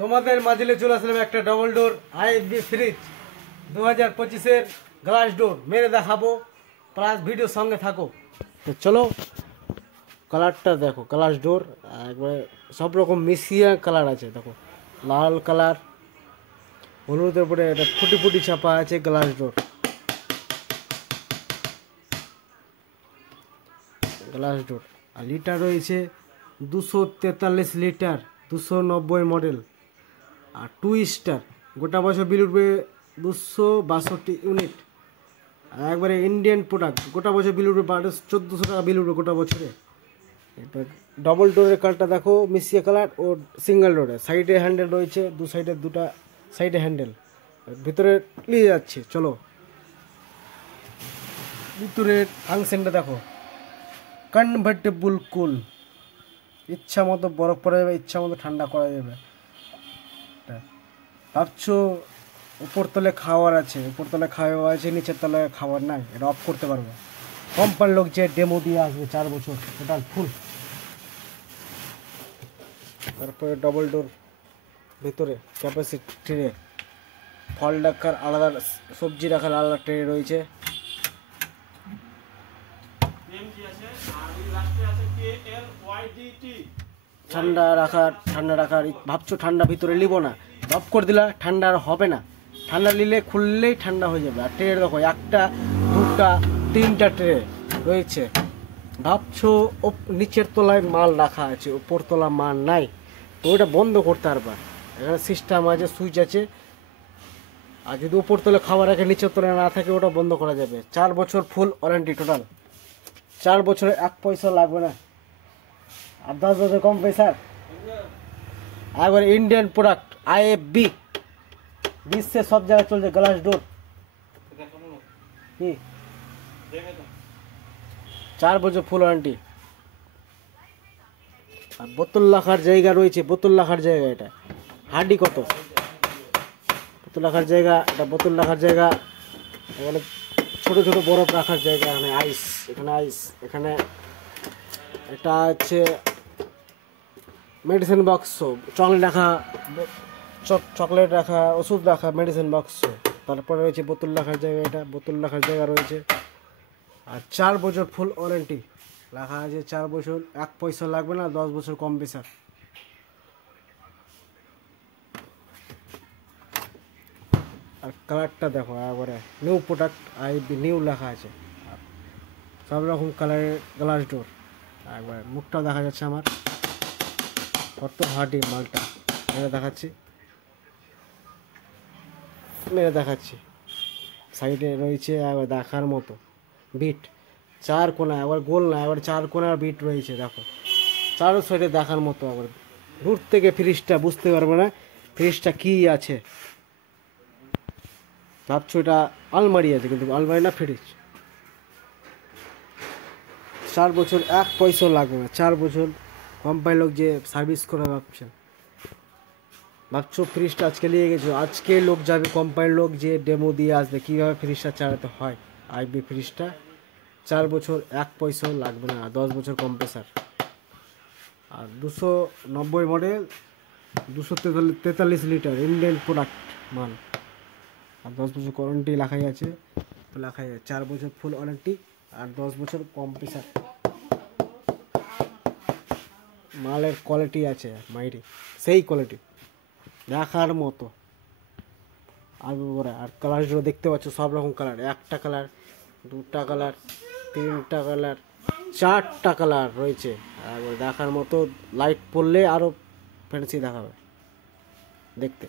তোমাদের মাঝে চলে আসলাম একটা ডবল ডোর আইএফবি ফ্রিজ 2025-এর গ্লাস ডোর মেরে দেখাবো, প্লাস ভিডিওর সঙ্গে থাকো। তো চলো, কালারটা দেখো, গ্লাস ডোর একবারে সব রকম মিশিয়ে কালার আছে। দেখো লাল কালার, হলুদের উপরে একটা ফুটি ফুটি ছাপা আছে। Glass door, glass door. আর লিটার রয়েছে 243 লিটার, 290 মডেল। আর 2 স্টার, গোটা বছর বিল উঠবে 262 ইউনিট। আর একবারে ইন্ডিয়ান প্রোডাক্ট, গোটা বছর বিল উঠবে 1400 টাকা বিল উঠবে গোটা বছরে। এবার ডবল ডোরের কালারটা দেখো, মিশিয়ে কালার ও সিঙ্গেল ডোরের। সাইডে হ্যান্ডেল রয়েছে, দু সাইডে দুটা সাইডে হ্যান্ডেল। ভিতরে নিয়ে যাচ্ছে, চলো। ভিতরের ফাংশনটা দেখো, কনভার্টেবল কুল, ইচ্ছা মতো বরফ পড়া যাবে, ইচ্ছা মতো ঠান্ডা করা যাবে। ভাবছো উপর তলে খাওয়ার আছে, উপর তলে খাওয়া আছে, নিচের তলে খাওয়ার নাই, এটা অফ করতে পারবো। কোম্পানির লোক যে ডেমো দিয়ে আসবে 4 বছর টোটাল ফুল। তারপরে ডবল ডোর, ভিতরে ক্যাপাসিটি ট্রে, ফল রাখার আলাদা, সবজি রাখার আলাদা ট্রে রয়েছে। ঠান্ডা রাখার ভাবছো ঠান্ডা ভিতরে নিব না, অফ করে দিলা ঠান্ডা আর হবে না। ঠান্ডা নিলে খুললেই ঠান্ডা হয়ে যাবে। আর ট্রে দেখো, একটা দুটা তিনটা ট্রে রয়েছে। ভাবছো নিচের তলায় মাল রাখা আছে, উপর তলা মাল নাই, তো ওটা বন্ধ করতে পারবা। এখানে সিস্টেম আছে, সুইচ আছে। আর যদি উপর তলে খাবার রাখে, নিচের তলায় না থাকে, ওটা বন্ধ করা যাবে। 4 বছর ফুল ওয়ারেন্টি টোটাল। 4 বছরে 1 পয়সা লাগবে না, আর 10 বছর কম পয়সার। একবার ইন্ডিয়ান প্রোডাক্ট আইএফবি, বিশ্বের সব জায়গায় চলছে গ্লাস ডোর। কি 4 বছর ফুল ওয়ারেন্টি। আর বোতল রাখার জায়গা রয়েছে, বোতল রাখার জায়গা। এটা হাঁডি কত, বোতল রাখার জায়গা, এটা বোতল রাখার জায়গা। এখানে ছোট ছোট বরফ রাখার জায়গা, এখানে আইস, এখানে আইস, এখানে এটা হচ্ছে মেডিসিন বাক্স, চকলেট রাখা, চকলেট রাখা, ওষুধ রাখা, মেডিসিন বাক্স। তারপরে রয়েছে বোতল রাখার জায়গা, এটা বোতল রাখার জায়গা রয়েছে। আর 4 বছর ফুল ওয়ারেন্টি রাখা আছে। 4 বছর 1 পয়সা লাগবে না, 10 বছর কম পয়সা। আর কালারটা দেখো, একবারে নিউ প্রোডাক্ট আইবি নিউ লেখা আছে। সব রকম কালারের গ্লাস ডোর। একবার মুখটাও দেখা যাচ্ছে আমার, কত হার্ডি মালটা। মেরে দেখাচ্ছি সাইডে রয়েছে একবার দেখার মতো বিট, 4 কোনা, একবার গোল না, একবার 4 কোনার বিট রয়েছে। দেখো চারো সাইডে দেখার মতো। আবার দূর থেকে ফ্রিজটা বুঝতে পারবে না ফ্রিজটা কি আছে। ভাবছো এটা আলমারি আছে, কিন্তু আলমারি না, ফ্রিজ। 4 বছর 1 পয়সাও লাগবে না। 4 বছর কোম্পানির লোক যে সার্ভিস করে ভাবছো ফ্রিজটা আজকে নিয়ে গেছো, আজকে লোক যাবে, কোম্পানির লোক যে ডেমো দিয়ে আসবে কীভাবে ফ্রিজটা চালাতে হয়। আইবি ফ্রিজটা 4 বছর 1 পয়সাও লাগবে না, 10 বছর কম্প্রেসার। আর 290 মডেল, 243 লিটার, ইন্ডিয়ান প্রোডাক্ট মাল। আর 10 বছর ওয়ারেন্টি লেখাই আছে, 4 বছর ফুল ওয়ারেন্টি আর 10 বছর কম্প্রেসার। মালের কোয়ালিটি আছে মাইরি, সেই কোয়ালিটি দেখার মতো। আর কালারগুলো দেখতে পাচ্ছ, সব রকম কালার, একটা কালার, দুটা কালার, তিনটা কালার, 4টা কালার রয়েছে। আর দেখার মতো, লাইট পড়লে আরও ফ্যান্সি দেখাবে দেখতে।